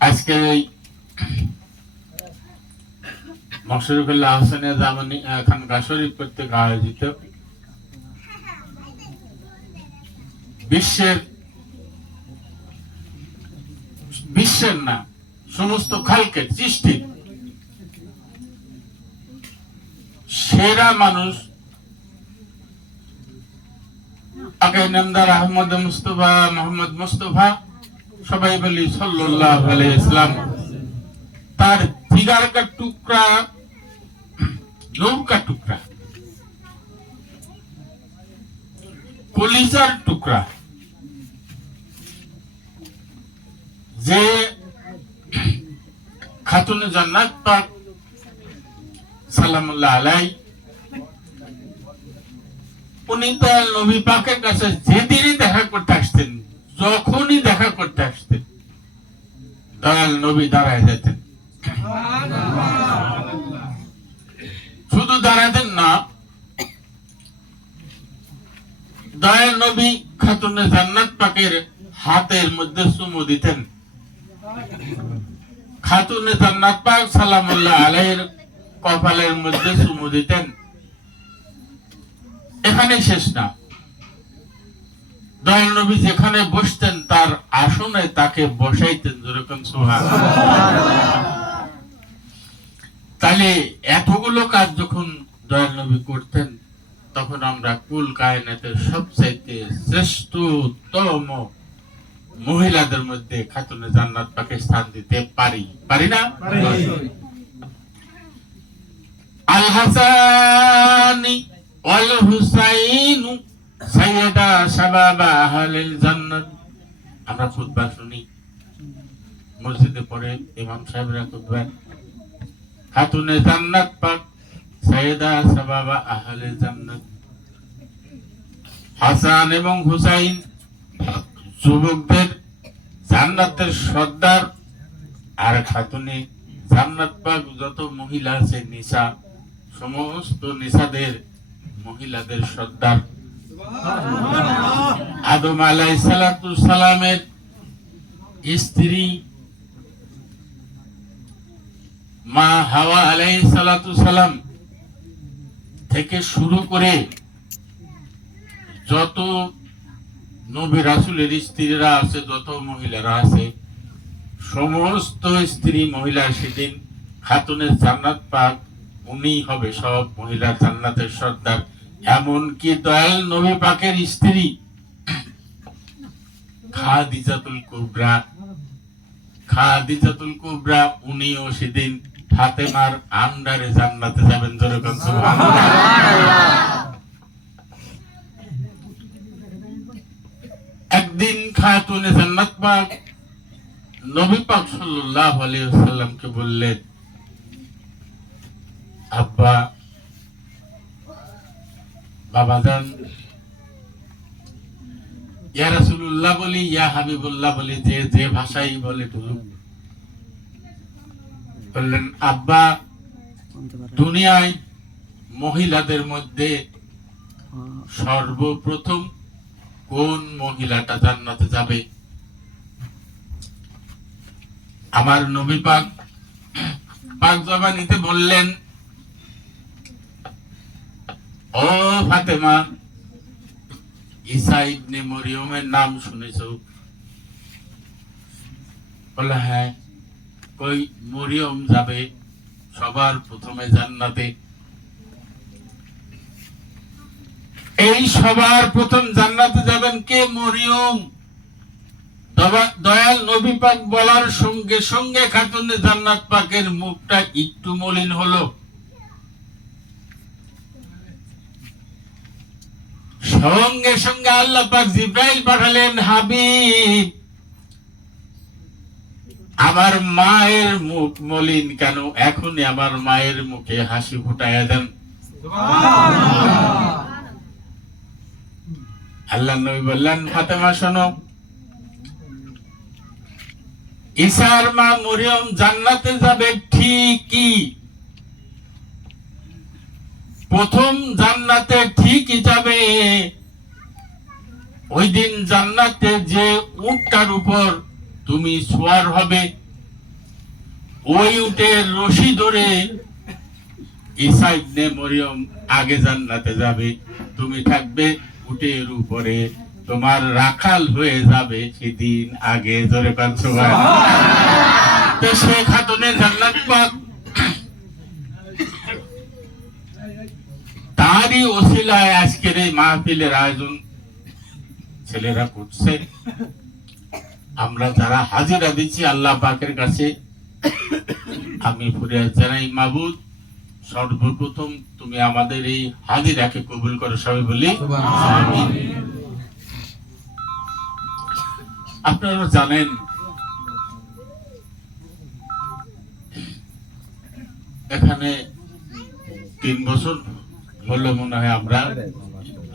আজকে এই হাসানের জামানি খানকা শরীফ কর্তৃক আয়োজিত বিশ্বের বিশ্বের না সমস্ত খালকে সৃষ্টি। সেরা মানুষ আগে আহমদ মুস্তফা, মোহাম্মদ মুস্তফা, সবাই বলি সাল্লাহ ইসলাম তার জিগার কা টুকরা টুকরা, কলিজার টুকরা। যে খাতুনে জান্নাত পাক সালামুল্লাহ আলাই উনি তার নবী পাকের কাছে যেদিনই দেখা করতে আসতেন, যখনই দেখা করতে আসতেন দয়াল নবী দাঁড়ায় যেতেন। শুধু দাঁড়াতেন না দয়াল নবী খাতুনে জান্নাত পাকের হাতের মধ্যে চুমু দিতেন। খাতুনে জান্নাত পাক সালামুল্লাহ আলাইহির কপালের মধ্যে চুমু দিতেন। এখানে শেষ না। যেখানে বসতেন, তার আসনে তাকে বসাইতেন যেরকম তাহলে এতগুলো কাজ যখন দয়াল নবী করতেন, তখন আমরা কুল কায়নাতের সবচাইতে শ্রেষ্ঠতম মহিলাদের মধ্যে খাতুনে জান্নাত পাকে স্থান দিতে পারি। পারি না? আল হাসানি ওয়াল হুসাইনু সাইয়্যিদা শাবাবা আহলিল জান্নাত। আমরা খুতবা শুনি। মসজিদে পড়ে ইমাম সাহেবরা খুতবা। খাতুনে জান্নাত পাক সাইয়্যিদা শাবাবা আহলিল জান্নাত। হাসান এবং হুসাইন যুবকদের জান্নাতের সর্দার আর খাতুনে জান্নাত পাক যত মহিলা আছে নিসা সমস্ত নিসাদের মহিলাদের সর্দার। আদম আলাই সালামের স্ত্রী মা হাওয়া আলাই সালাম থেকে শুরু করে যত নবী রাসুলের স্ত্রীরা আছে, যত মহিলারা আছে। সমস্ত স্ত্রী মহিলা সেদিন খাতুনের জান্নাত পাক, উনি হবে সব মহিলা জান্নাতের সর্দার। এমনকি দয়াল নবী পাকের স্ত্রী খাদিজাতুল কুবরা। খাদিজাতুল কুবরা, উনিও সেদিন ফাতেমার আন্ডারে জান্নাতে যাবেন যেরকম একদিন খাতুনে জান্নাত পাক নবী পাক সাল্লাল্লাহু আলাইহি ওয়াসাল্লামকে বললেন, আব্বা, বাবা যান। ইয়া রাসূলুল্লাহ বলি, ইয়া হাবিবুল্লাহ বলি, যে যে ভাষাই বলে বলুক বললেন, আব্বা, দুনিয়ায় মহিলাদের মধ্যে সর্বপ্রথম কোন মহিলাটা জান্নাতে যাবে? আমার নবী পাক পাক জবানিতে বললেন, ও ফাতেমা, ঈসা ইবনে মরিয়মের নাম শুনেছো? বলে হ্যাঁ কই মরিয়ম যাবে সবার প্রথমে জান্নাতে। এই সবার প্রথম জান্নাতে যাবেন কে? মরিয়ম। দয়াল নবী পাক বলার সঙ্গে সঙ্গে খাতুনে জান্নাত পাকের মুখটা একটু মলিন হলো। সঙ্গে সঙ্গে আল্লাহ পাক জিব্রাইল পাঠালেন, হাবিব, আমার মায়ের মুখ মলিন কেন? এখনই আমার মায়ের মুখে হাসি ফুটাইয়া দেন। আল্লাহ নবী বললেন, ফাতেমা, শোনো। ঈশার মা মরিয়ম জান্নাতে যাবে ঠিকই। প্রথম জান্নাতে ঠিকই যাবে। ওই দিন জান্নাতে যে উটটার উপর তুমি সোয়ার হবে, ওই উটের রশি ধরে ঈসা ইবনে মরিয়ম আগে জান্নাতে যাবে। তুমি থাকবে উটের উপরে তোমার রাখাল হয়ে যাবে সেদিন আগে ধরে পাচ্ছ তো সে খাতুনের জান্নাত পাক। তারই ওসিলায় আজকের এই মাহফিলের আয়োজন ছেলেরা করছে। আমরা যারা হাজিরা দিচ্ছি আল্লাহ পাকের কাছে, আমি ফরিয়াদ জানাই, মাবুদ, সর্বপ্রথম তুমি আমাদের এই হাজিরাকে কবুল করো, সবাই বলি আপনারা জানেন, এখানে তিন বছর হলো মনে হয় আমরা,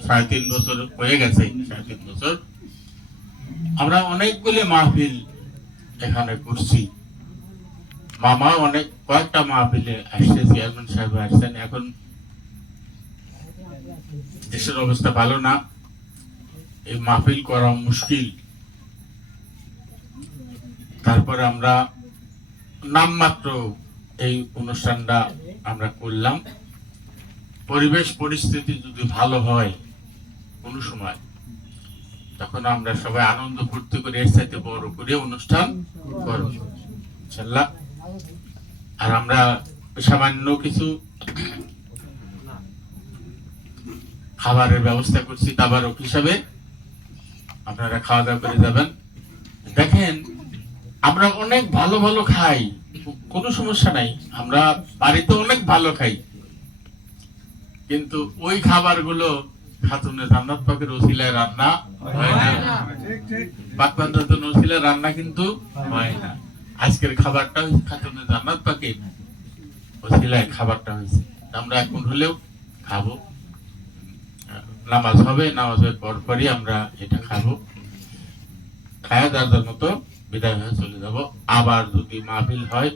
সাড়ে তিন বছর হয়ে গেছে, সাড়ে তিন বছর। আমরা অনেকগুলি মাহফিল এখানে করছি। মামা অনেক কয়েকটা মাহফিলে আসছে, চেয়ারম্যান সাহেব আসছেন, এখন দেশের অবস্থা ভালো না, এই মাহফিল করা মুশকিল। তারপরে আমরা নামমাত্র এই অনুষ্ঠানটা আমরা করলাম। পরিবেশ পরিস্থিতি যদি ভালো হয় কোনো সময়, তখন আমরা সবাই আনন্দ ফুর্তি করে এর সাথে বড় করে অনুষ্ঠান করব আর আমরা সামান্য কিছু খাবারের ব্যবস্থা করছি তাবারক হিসাবে। আপনারা খাওয়া দাওয়া করে যাবেন। দেখেন আমরা অনেক ভালো ভালো খাই কোনো সমস্যা নাই। আমরা বাড়িতে অনেক ভালো খাই। কিন্তু ওই খাবারগুলো খাতুনে জান্নাত পাকের ওসিলায় রান্না হয় না। পাকপান্ডাতন ওসিলায় রান্না কিন্তু হয় না। আজকের খাবারটা হচ্ছে খাতুনে জান্নাত পাকে ওসিলায় খাবারটা হয়েছে। আমরা এখন হলেও খাব। নামাজ হবে, নামাজের পর পরই আমরা এটা খাব। খায়া দাদার মতো বিদায় হয়ে চলে যাব। আবার যদি মাহফিল হয়,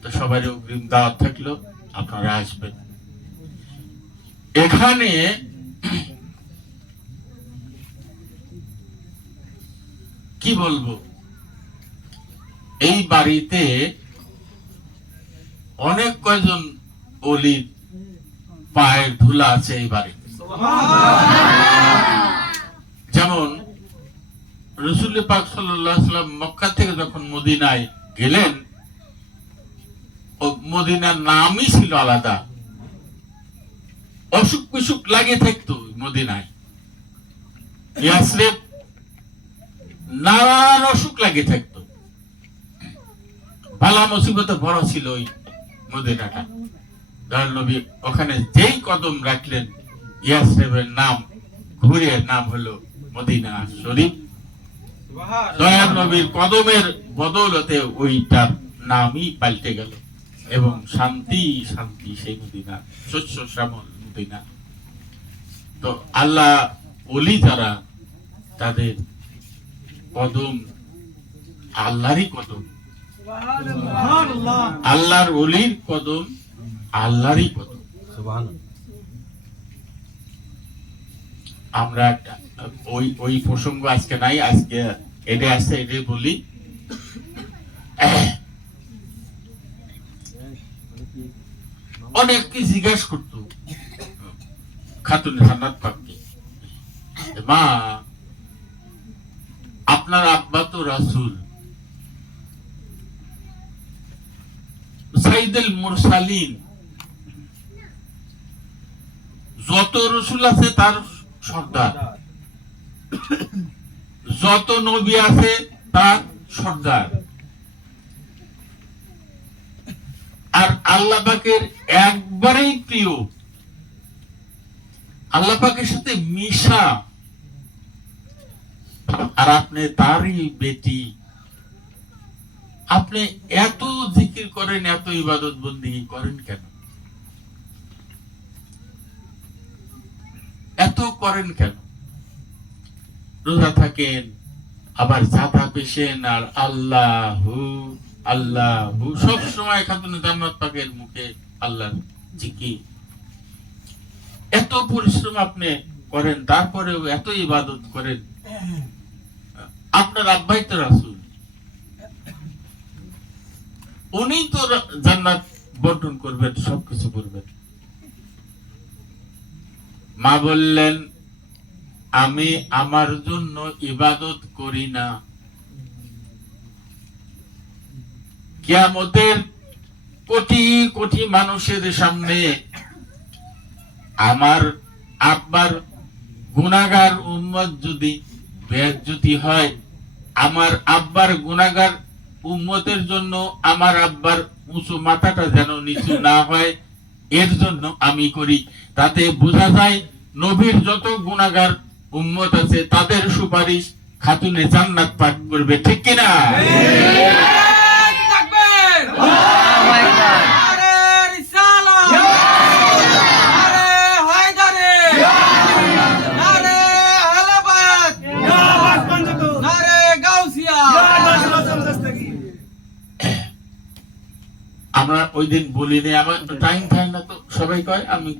তো সবারই অগ্রিম দাওয়াত থাকল, আপনারা আসবেন। এখানে কি বলব? এই বাড়িতে অনেক কয়জন অলির পায়ের ধুলা আছে এই বাড়িতে? যেমন রসুল পাক সাল্লাম মক্কা থেকে যখন মদিনায় গেলেন মদিনার নামই ছিল আলাদা। অসুখ বিসুখ লাগে থাকতো মদিনায়। নানান অসুখ লাগে থাকতো। বালা মুসিবতে বড় ছিল ওই মদিনাটা। দয়াল নবী, ওখানে যেই কদম রাখলেন ইয়াসরিবের নাম ঘুরে নাম হলো মদিনা শরীফ। দয়াল নবীর কদমের বদৌলতে ওইটার নামই পাল্টে গেল এবং শান্তি শান্তি সেই মদিনা শস্য শ্যামল মদিনা। তো আল্লাহ ওলি যারা তাদের কদম আল্লাহরই কদম। আল্লাহর ওলির কদম আল্লাহরই কদম। আমরা ওই ওই প্রসঙ্গ আজকে নাই, আজকে এটা আসছে এটাই বলি। অনেক কি জিজ্ঞাসা করতো? খাতুন জান্নাত পাককে মা, আপনার আব্বা তো রাসুল। সাইদুল মুরসালিন, যত রসুল আছে তার সর্দার। যত নবী আছে, তার সর্দার। আর আল্লাহ পাকের একবারেই প্রিয়। আল্লাহ পাকের সাথে মিশা। আর আপনি তারই বেটি। আপনি এত জিকির করেন, এত ইবাদত বন্দী করেন কেন? এত করেন কেন? রোজা থাকেন, আবার জাতা পেশেন, আর আল্লাহু আল্লাহু, সব সময় খাতুন জান্নাত পাকের মুখে আল্লাহর জিকির। এত পরিশ্রম আপনি করেন, তারপরেও এত ইবাদত করেন। আপনার আব্বাই তো রাসুল। উনি তো জান্নাত বন্টন করবেন, সবকিছু করবেন। মা বললেন, আমি আমার জন্য ইবাদত করি না। কিয়ামতের কোটি কোটি মানুষের সামনে আমার আব্বার গুনাগার উম্মত যদি বেজ্জতি হয়, আমার আব্বার গুনাগার উম্মতের জন্য আমার আব্বার উঁচু মাথাটা যেন নিচু না হয়, এর জন্য আমি করি। তাতে বোঝা যায় নবীর যত গুনাগার উম্মত আছে, তাদের সুপারিশ খাতুনে জান্নাত পাঠ করবে, ঠিক কিনা? আমরা ওই দিন বলিনি, আমার টাইম থাকে না তো, সবাই কয়? আমি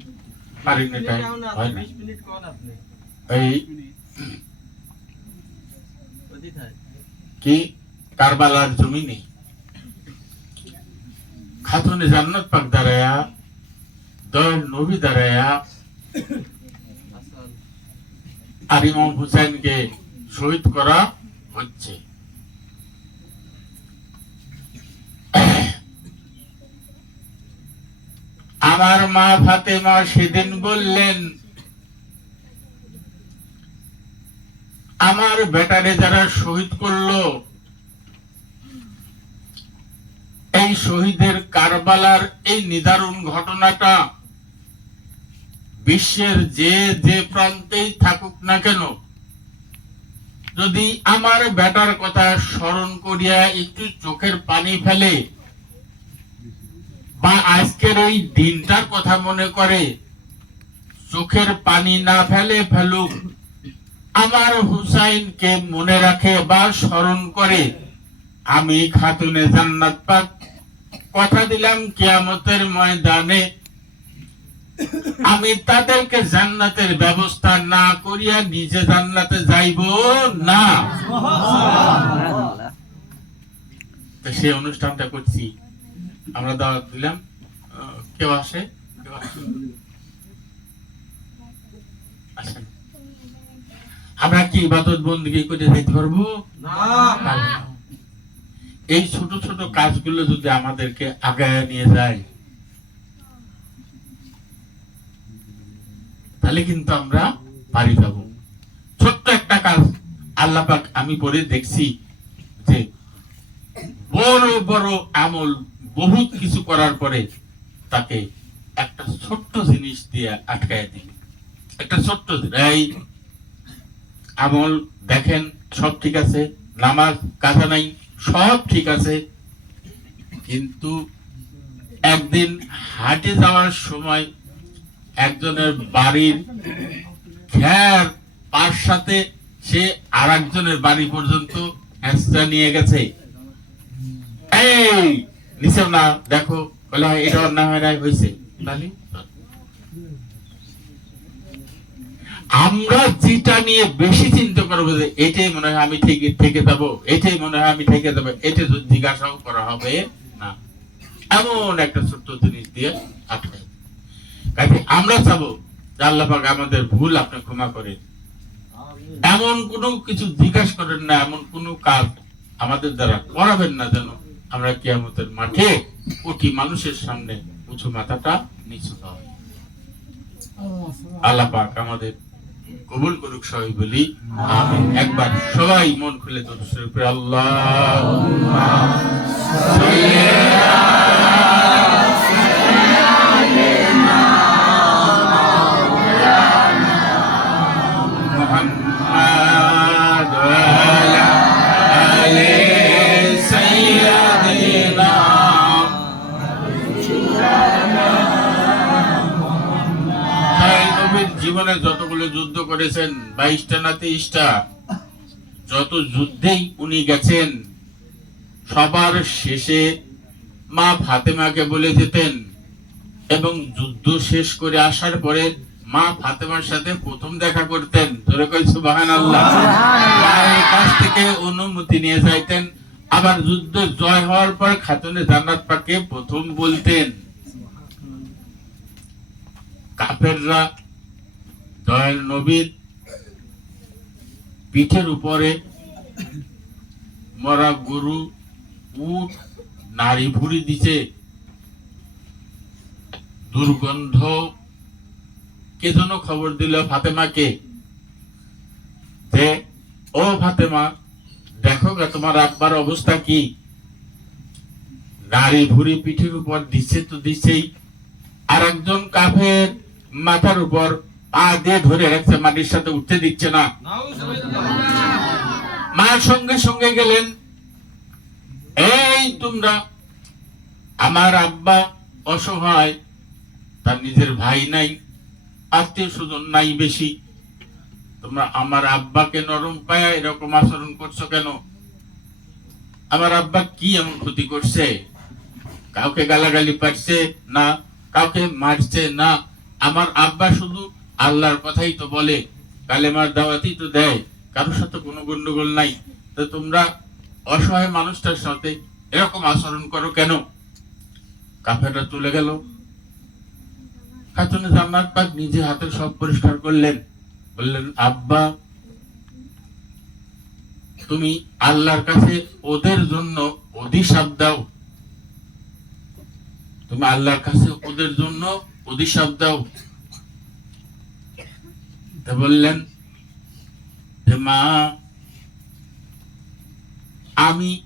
পারি না টাইম হয় না এই কি কারবালার জমিনে খাতুনে জান্নাত পাক দাঁড়ায়া দয়াল নবী দাঁড়ায়া আর ইমাম হুসেনকে শহীদ করা হচ্ছে আমার মা ফাতেমা সেদিন বললেন, আমার বেটারে যারা শহীদ করল, এই শহীদের কারবালার এই নিদারুণ ঘটনাটা বিশ্বের যে যে প্রান্তেই থাকুক না কেন, যদি আমার বেটার কথা স্মরণ করিয়া একটু চোখের পানি ফেলে বা আজকের ওই দিনটার কথা মনে করে চোখের পানি না ফেলে ফেলুক। আমার হুসাইনকে মনে রাখে বা স্মরণ করে আমি খাতুনে জান্নাত পাক কথা দিলাম কিয়ামতের ময়দানে। আমি তাদেরকে জান্নাতের ব্যবস্থা না করিয়া নিজে জান্নাতে যাইব না। সেই অনুষ্ঠানটা করছি। আমরা দাওয়াত দিলাম। কেউ আসে? আসেন। আমরা কি ইবাদত বন্দিগি করে যেতে পারব? না। এই ছোট ছোট কাজগুলো যদি আমাদেরকে আগায় নিয়ে যায় তাহলে কিন্তু আমরা পারি যাব। ছোট্ট একটা কাজ আল্লাহ পাক আমি পরে দেখছি যে বড় বড় আমল বহুত কিছু করার পরে তাকে একটা ছোট্ট জিনিস দিয়ে আটকায় দিবে একটা ছোট্ট এই, আমল, দেখেন, সব ঠিক আছে, নামাজ, কাজা নাই, সব ঠিক আছে। কিন্তু একদিন হাটে যাওয়ার সময় একজনের বাড়ির খ্যার পার সাথে সে আর বাড়ি পর্যন্ত নিয়ে গেছে। এই নিচে না দেখো বলে হয় এটা অন্যায় হয় নাই হয়েছে তাহলে আমরা যেটা নিয়ে বেশি চিন্তা করব যে এটাই মনে হয় আমি ঠিক থেকে যাব এটাই মনে হয় আমি থেকে যাব এটা যদি জিজ্ঞাসাও করা হবে না। এমন একটা ছোট্ট জিনিস দিয়ে আটকায় কাজে আমরা চাবো যে আল্লাহ আমাদের ভুল আপনি ক্ষমা করেন। এমন কোনো কিছু জিজ্ঞাসা করেন না এমন কোনো কাজ আমাদের দ্বারা করাবেন না যেন। আমরা কিয়ামতের মাঠে কোটি মানুষের সামনে, উঁচু মাথাটা নিচু হয়। আল্লাহ পাক আমাদের কবুল করুক সবাই বলি আমি একবার সবাই মন খুলে তোর আল্লাহ বাইশটা না তেইশটা, যত যুদ্ধেই উনি গেছেন, সবার শেষে মা ফাতেমাকে বলে যেতেন, এবং যুদ্ধ শেষ করে আসার পরে মা ফাতেমার সাথে প্রথম দেখা করতেন। ধরে কই সুবাহান আল্লাহ কাছ থেকে অনুমতি নিয়ে যাইতেন। আবার যুদ্ধ জয় হওয়ার পর খাতুনে জান্নাত পাকে প্রথম বলতেন, কাফেররা দয়াল নবীর পিঠের উপরে মরা গরু, উট, নারী ভুড়ি দিছে। দুর্গন্ধ, কে যেন খবর দিল ফাতেমাকে? যে, ও ফাতেমা, দেখো গে, তোমার আব্বার অবস্থা কি? নারী ভুড়ি পিঠের উপর দিচ্ছে তো দিছেই। আর একজন কাফের মাথার উপর পা দিয়ে ধরে রাখছে মাটির সাথে উঠতে দিচ্ছে না। মা সঙ্গে সঙ্গে গেলেন, এই তোমরা, আমার আব্বা অসহায়, তার নিজের ভাই নাই, আত্মীয় স্বজন নাই বেশি। তোমরা আমার আব্বাকে নরম পায়া এরকম আচরণ করছ কেন? আমার আব্বা কি এমন ক্ষতি করছে? কাউকে গালাগালি পারছে না, কাউকে মারছে না। আমার আব্বা শুধু আল্লাহর কথাই তো বলে, কালেমার দাওয়াতই তো দেয়, কারোর সাথে কোনো গন্ডগোল নাই। তো তোমরা অসহায় মানুষটার সাথে এরকম আচরণ করো কেন? কাফেররা তুলে গেল। খাতুনে জান্নাত পাক নিজে হাতে সব পরিষ্কার করলেন। বললেন, আব্বা, তুমি আল্লাহর কাছে ওদের জন্য অধিশাপ দাও। তুমি আল্লাহর কাছে ওদের জন্য অধিশাপ দাও। তা বললেন যে মা আমি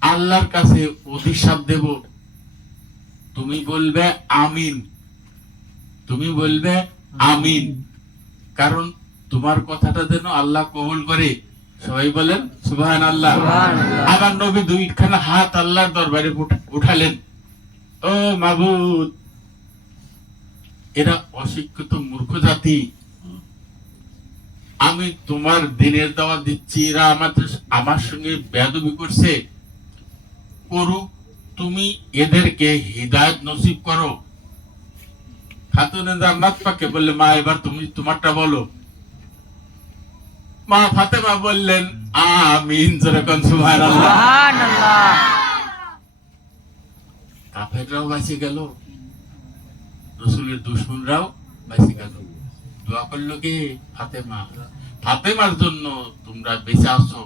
আল্লাহর কাছে অধিশাপ দেব। তুমি বলবে আমিন। তুমি বলবে আমিন। কারণ তোমার কথাটা যেন আল্লাহ কবুল করে। সবাই বলেন সুবহান আল্লাহ। আবার নবী দুইখানা হাত আল্লাহর দরবারে উঠা- উঠালেন। ও মাবুদ এরা অশিক্ষিত মূর্খ জাতি। আমি তোমার দিনের দাওয়া দিচ্ছি এরা আমাদের আমার সঙ্গে বেয়াদবি করছে। করুক তুমি এদেরকে হৃদায়ত নসিব করো। খাতুনে জান্নাত পাকে বললে মা এবার তুমি তোমারটা বলো। মা ফাতেমা বললেন আমিন যেরকম সুবহানাল্লাহ। কাফেররাও বাঁচে গেল রসুলের দুশ্মনরাও বাঁচে গেল। দোয়া করল কে? ফাতেমা। ফাতেমার জন্য তোমরা বেঁচে আসো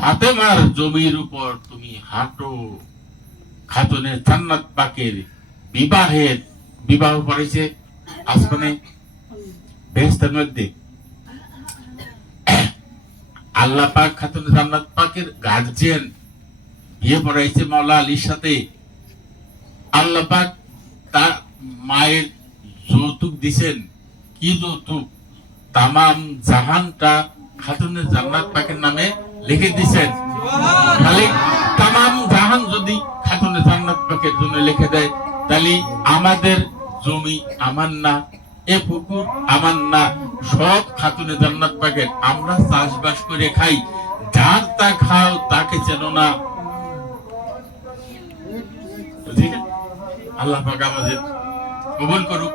ফাতেমার জমির উপর তুমি হাঁটো। খাতুনের জান্নাত পাকের বিবাহের বিবাহ পড়েছে। আসমানে বেহেস্তের মধ্যে। আল্লাহ পাক খাতুনের জান্নাত পাকের গার্জিয়ান বিয়ে পড়াইছে মাওলা আলীর সাথে। আল্লাহ পাক তার মায়ের যৌতুক দিছেন। কি যৌতুক তামাম জাহানটা খাতুনের জান্নাত পাকের নামে লিখে দিছেন। খালি তামাম জাহান যদি খাতুনের জান্নাত পাকের জন্য লিখে দেয় তাহলে আমাদের জমি আমার না এ পুকুর আমার না সব খাতুনে জান্নাত পাকের। আমরা চাষবাস করে খাই যার তা খাও তাকে চেন না? আল্লাহ পাক আমাদের কবুল করুক।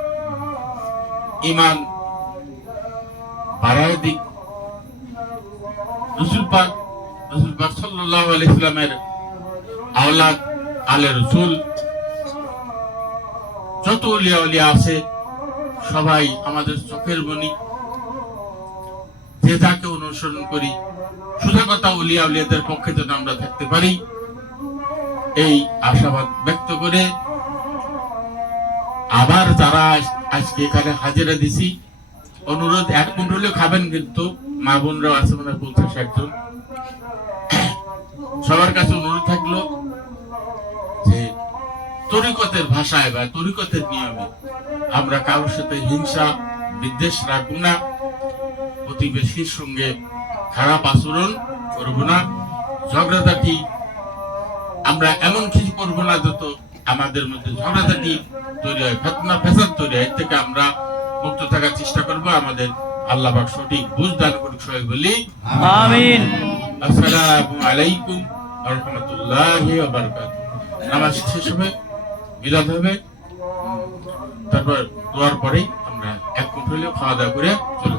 ইমান বাড়ায় দিক। রসুল পাক রসুল পাক সাল্লাল্লাহু আওলাদ, আলে রসুল, যত উলিয়া আছে, সবাই আমাদের চোখের মনি যে যাকে অনুসরণ করি সুধা কথা উলিয়া উলিয়াদের পক্ষে যেন আমরা থাকতে পারি, এই আশাবাদ ব্যক্ত করে আবার যারা আজকে এখানে হাজিরা দিছি, অনুরোধ, এক মিনিট খাবেন কিন্তু মা বোনরাও আছে মনে পঞ্চাশ একজন। সবার কাছে অনুরোধ থাকল যে তরিকতের ভাষায় বা তরিকতের নিয়মে আমরা কারোর সাথে হিংসা, বিদ্বেষ রাখব না। প্রতিবেশীর সঙ্গে খারাপ আচরণ করব না। ঝগড়াঝাটি আমরা এমন কিছু করব না যত আমাদের মধ্যে ঝগড়াঝাটি তৈরি হয় ফেতনা ফেসাদ তৈরি হয়। থেকে আমরা মুক্ত থাকার চেষ্টা করব। আমাদের আল্লাহ পাক সঠিক বুঝ দান করুক সবাই বলি আমিন। আসসালামু আলাইকুম ওয়া রাহমাতুল্লাহি ওয়া বারাকাতুহু। নামাজ শেষ হবে মিলাদ হবে। তারপর দোয়ার পরেই আমরা এক মুঠ হলেও খাওয়া দাওয়া করে চলে